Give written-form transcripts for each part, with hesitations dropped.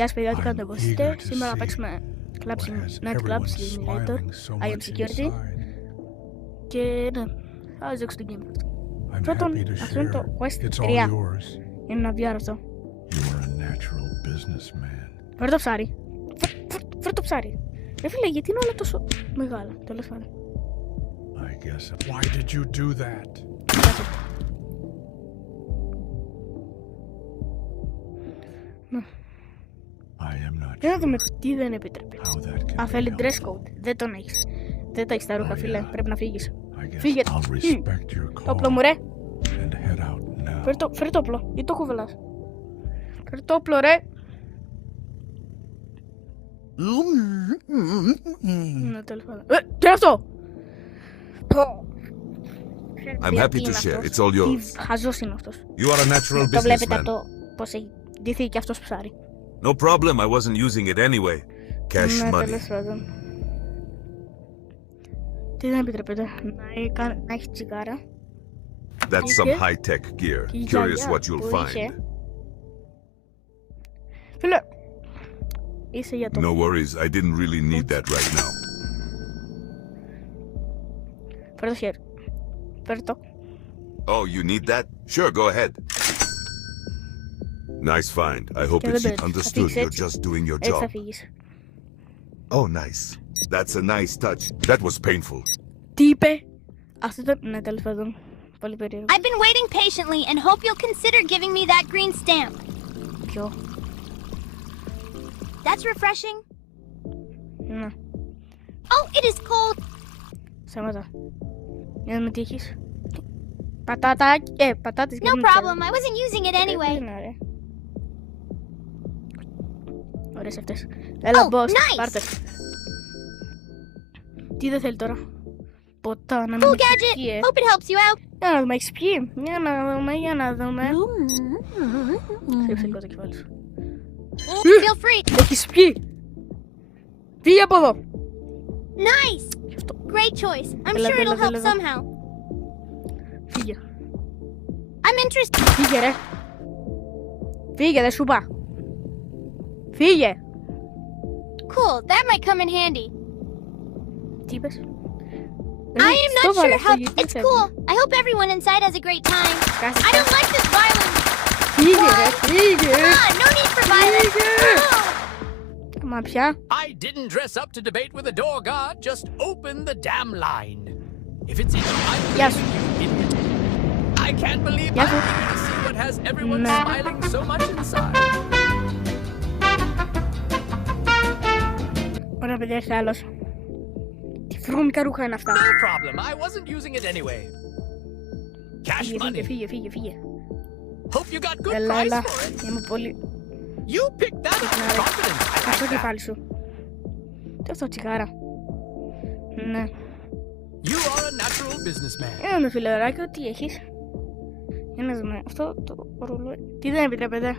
Γεια σας παιδιά, τι κάνετε, πώς είστε? Σήμερα θα παίξουμε Night Club Simulator, I am Security. Και ναι, θα δείξω το game. Πρώτον, αυτό είναι το Quest 3. Είναι ένα VR αυτό. Φέρε το ψάρι. Φέρε το ψάρι. Ρε φίλε, γιατί είναι όλα τόσο μεγάλα, τέλος πάντων. Why did you do that? Για να δούμε τι δεν επιτρέπει. Αν θέλει dress code, δεν τον έχεις. Δεν τα έχεις τα ρούχα, φίλε, πρέπει να φύγεις. Φύγε. Το όπλο μου, ρε. Φέρε το όπλο, γιατί το κουβελάς. Φέρε το όπλο, ρε. Ναι, τέλος πάντων. Τι είναι αυτό? I'm happy to share. It's all yours. Τι χαζός είναι αυτός. You are a natural Το βλέπετε από businessman. το πώς έχει ντυθεί και αυτός ψάρι. No problem. I wasn't using it anyway. Cash Ναι, money. τέλος πάντων. Τι δεν επιτρέπεται? Να έχει τσιγάρα. That's some high-tech gear. Curious what you'll find. Φίλε, είσαι για το... No worries. I didn't really need that right now. Φέρε το χέρι. Φέρε το. Oh, you need that? Sure, go ahead. Nice find. I hope Και it's δεν understood θα you're just doing your Έτσι θα job. φύγεις. Oh, nice. That's a nice touch. That was painful. Τι είπε? Αυτό ήταν... Ναι, τέλος πάντων. Πολύ περίεργο. I've been waiting patiently and hope you'll consider giving me that green stamp. Ποιο? That's refreshing. Ναι. Oh, it is cold. Σταμάτα. Για να δούμε τι έχεις. Πατάτες. No problem. I wasn't using it anyway. Ωραίες αυτές. Έλα, Oh, boss. nice. Πάρτε. Τι δεν θέλει τώρα? Ποτά, να μην Cool έχεις gadget. πιει, Hope it helps you out. Για να δούμε, έχεις πιει. Για να δούμε. Σκέψε λίγο το κεφάλι σου. Feel free. Έχεις πιει. Φύγε από εδώ. Nice. Great choice. I'm Έλα, sure έλα, it'll help έλα. somehow. Φύγε. I'm interested. Φύγε, ρε. Φύγε, δεν σου είπα. Φύγε. Cool. That might come in handy. Τι είπες? I am not sure how. It's cool. I hope everyone inside has a great time. I don't like this violence. Φύγε, ρε. Φύγε. Ah, no need for violence. No. Μα πια. I didn't dress up to debate with a door guard. Just open the damn line. If it's in my Yes. I can't believe Yes. I'm able to see what has everyone No. smiling so much inside. Ωραία, παιδιά, έχετε άλλος. Τι βρώμικα ρούχα είναι αυτά. No problem. I wasn't using it anyway. Cash money. Φύγε. Hope you got good Έλα, price έλα. for it. Είμαι πολύ... You picked that up with confidence. I Αυτό like that. κεφάλι σου. Τι αυτό, τσιγάρα. Ναι. You are a natural businessman. Για να με φιλεράκι, τι έχεις. Για να δούμε. Αυτό το ρολόι. Τι δεν επιτρέπεται?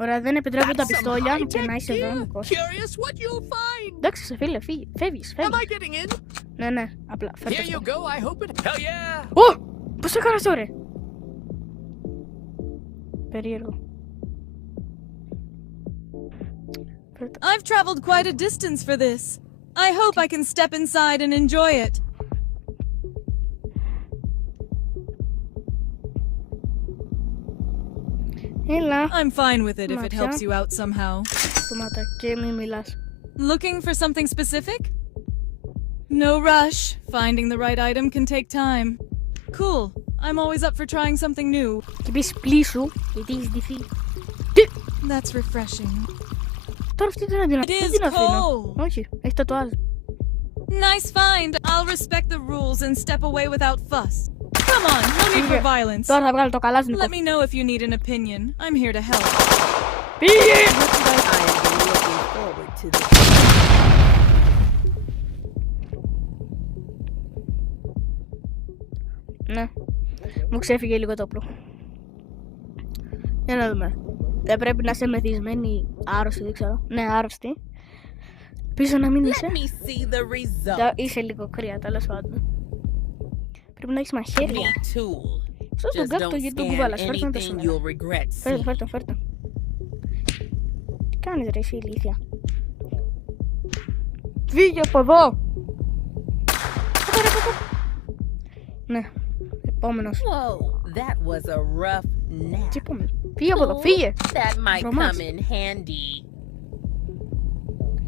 Ωραία, δεν επιτρέπονται τα That's some πιστόλια και high-tech να είσαι gear. δρόμικος. Curious what you'll find. Εντάξει, σε φίλε, φεύγεις. Am I getting in? Ναι, απλά φέρτε Here you αυτό. go. I hope it. Hell yeah. Ω! Πώς το έκανας τώρα? Περίεργο. I've traveled quite a distance for this. I hope I can step inside and enjoy it. Έλα. I'm fine with it if it Matcha. helps you out somehow. Σταμάτα και μη μιλάς. Looking for something specific? No rush. Finding the right item can take time. Cool. I'm always up for trying something new. Και πεις πλήσου, γιατί έχεις ντυθεί. That's refreshing. Τώρα αυτή δεν την It is αφήνω. cold. Όχι, έχει τατουάζ. Nice find. I'll respect the rules and step away without fuss. Come on, no need for violence. Τώρα θα βγάλω το καλάζνικο. Let me know if you need an opinion. I'm here to help. Πήγε! Ναι, μου ξέφυγε λίγο το όπλο. Για να δούμε. Δεν πρέπει να είσαι μεθυσμένη, άρρωστη, δεν ξέρω. Ναι, άρρωστη. Πίσω να μην είσαι. Let me see the result. Είσαι λίγο κρύα, τέλος πάντων. Πρέπει να έχεις μαχαίρια. Me too. Σως τον Just κάτω don't γιατί τον scan κουβάλας. Φέρτε να το anything σήμερα. you'll regret Φέρτε, seeing. φέρτε. κάνεις ρε εσύ ηλίθεια? Φύγε από εδώ! Ναι, επόμενος. Whoa, that was a rough nap. Τι επόμενος? Φύγε από εδώ, φύγε! That might Romax. come in handy.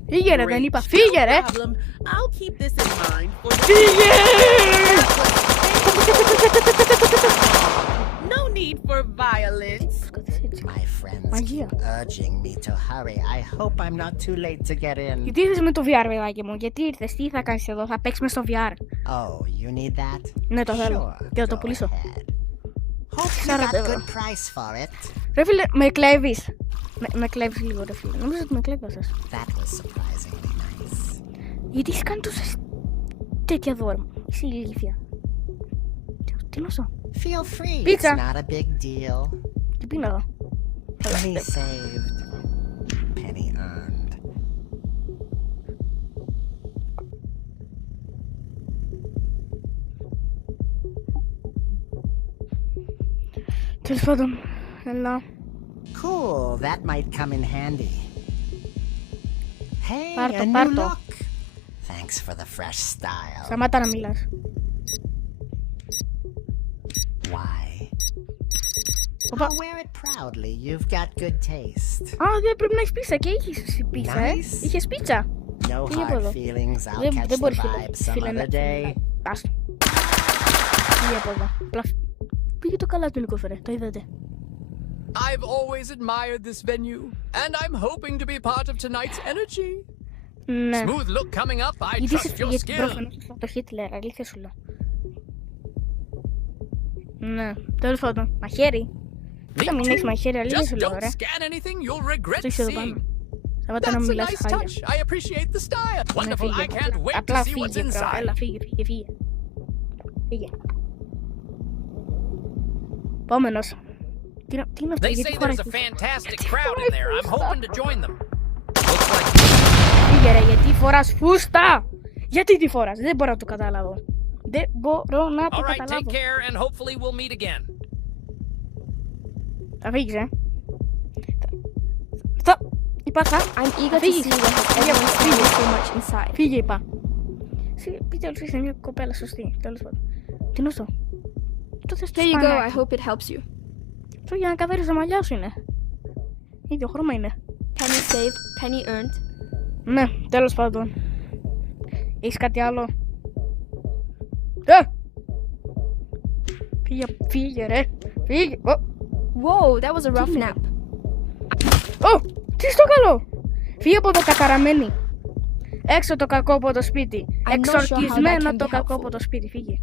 Φύγε ρε, δεν είπα, Great. φύγε ρε! No problem. I'll keep this in mind for the... Φύγε! No need for violence. My friends Magia. keep urging me to hurry. I hope I'm not too late to get in. Γιατί ήρθες με το VR, παιδάκι μου? Γιατί ήρθες, τι θα κάνεις εδώ? Θα παίξεις μες στο VR? Oh, you need that? Ναι, το θέλω. Sure, Και θα το go πουλήσω. ahead. Hope you 40 got ευρώ. good price for it. Ρε φίλε, με κλέβεις. Με κλέβεις λίγο ρε φίλε. Νομίζω ότι με κλέβασες. That was surprisingly nice. Γιατί έχεις κάνει τόσες τέτοια δώρα? Είσαι ηλίθια. Τι είναι αυτό? Feel free. Pizza. It's not a big deal. Τι πίναγα? Penny saved, penny earned. Τέλος πάντων, έλα. Cool, that might come in handy. Hey, Πάρτο, a new πάρτο. look. Thanks for the fresh style. Σταμάτα να μιλάς. Why? Οπα. I'll wear it proudly. You've got good taste. Α, δεν πρέπει να έχεις πίτσα και είχες πίτσα, Nice. Είχες πίτσα. No Φύγε από hard εδώ. feelings. I'll Δεν catch the μπορείς vibe some φίλε other day. Άστο. Φύγε από εδώ. Απλά πήγε το καλά του νοικόφερε, το είδατε. I've always admired this venue, and I'm hoping to be part of tonight's energy. Ναι. Smooth look coming up. I Γιατί trust your γιατί skill. προφανώς θα το Χίτλερ, αλήθεια σου λέω. Ναι, τέλος πάντων. Μαχαίρι. Me Θα μην έχεις too. μαχαίρι, αλήθεια Just σου λέω, don't ρε. scan anything you'll regret Το έχεις εδώ πάνω. seeing. Σταμάτα να That's a μιλάς nice χάλια. touch. I appreciate the style. Ναι, Wonderful. φύγε. I can't wait to Απλά see what's φύγε, μπρο. inside. Έλα, φύγε. Φύγε. Επόμενος. Τι είναι αυτό, They γιατί say χωράει there's a φούστα? fantastic crowd in there. I'm hoping to join them. Looks like Φύγε ρε, γιατί φοράς φούστα! Γιατί τη φοράς, δεν μπορώ να το καταλάβω. Δεν μπορώ να το All right, take καταλάβω. care, and hopefully we'll meet again. Θα φύγεις, Θα... Είπα θα... I'm eager to Φύγεις. see what has Φύγε, everyone φύγε. spending so much inside. Φύγε, είπα. Επιτέλους είσαι μια κοπέλα σωστή, τέλος πάντων. Τι είναι αυτό? Το θες το There you go. I σπανάκι. hope it helps you. Αυτό για να καθαρίζεις τα μαλλιά σου είναι. Ίδιο χρώμα είναι. Penny saved, penny earned. Ναι, τέλος πάντων. Έχεις κάτι άλλο? Φύγε ρε. Φύγε. Whoa, that was a rough nap. Τι στο καλό. Φύγε από το καταραμένη. Έξω το κακό από το σπίτι. I'm not sure how that Εξορκισμένο can το be κακό helpful. από το σπίτι. Φύγε.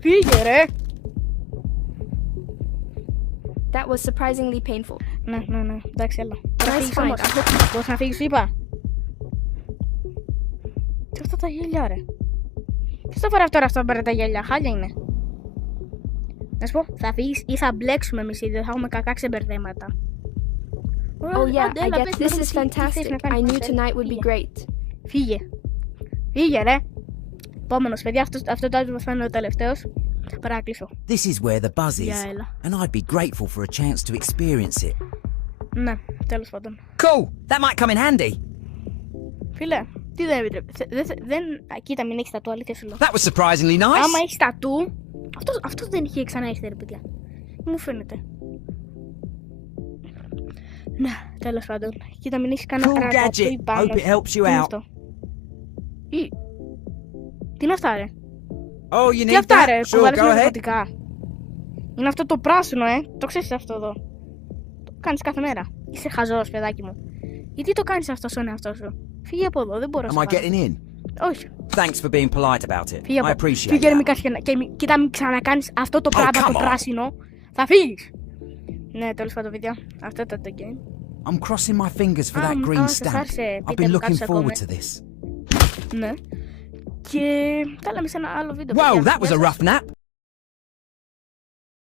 Φύγε ρε. That was surprisingly painful. Ναι. Εντάξει, έλα. Τώρα Nice φύγεις find. όμως. I hope Μπορείς να φύγεις, σου είπα. Τι αυτά τα γέλια, ρε. Ποιος θα φοράει τώρα αυτά τα γέλια, χάλια είναι. Να σου πω, θα φύγεις ή θα μπλέξουμε εμείς ήδη, θα έχουμε κακά ξεμπερδέματα. Oh yeah, I get this is fantastic. I knew tonight would be great. Φύγε ρε. Επόμενος, παιδιά, αυτό το άτομο θα είναι ο τελευταίος. Παράκλεισω. This is where the buzz Για is, έλα. and I'd be grateful for a chance to experience it. Ναι, τέλος πάντων. Cool, that might come in handy. Φίλε, τι δεν επιτρέπει. Κοίτα, μην έχεις τατού, αλήθεια σου λέω. That was surprisingly nice. Άμα έχεις τατού, αυτός δεν είχε ξαναέρθει ρε παιδιά. Μου φαίνεται. Ναι, τέλος πάντων. Κοίτα, μην έχεις κανένα Cool τατού gadget. πάνω. Hope it helps Τι you είναι out. αυτό? Τι είναι αυτά ρε? Oh, you Τι need αυτά that? ρε, που Sure, βάλεις go με ahead. ναρκωτικά. Είναι αυτό το πράσινο το ξέρεις αυτό εδώ. Το κάνεις κάθε μέρα. Είσαι χαζός παιδάκι μου. Γιατί το κάνεις αυτό στον εαυτό σου? Φύγε από εδώ, δεν μπορώ να Am I σε πάρω. getting in? Όχι. Thanks for being polite about it. Φύγε I από appreciate Φύγε ρε, that. μη κάνεις κοίτα, μην ξανακάνεις αυτό το πράγμα come το on. πράσινο. Θα φύγεις. Ναι, τέλος πάντων παιδιά. Αυτό ήταν το game. I'm crossing my fingers for Ah, that green σας stamp. άρεσε, I've πείτε been μου looking κάτι ακόμα. forward to this. Ναι. Και τα λέμε σε ένα άλλο βίντεο. Whoa, παιδιά. that was Γεια a σας. rough nap.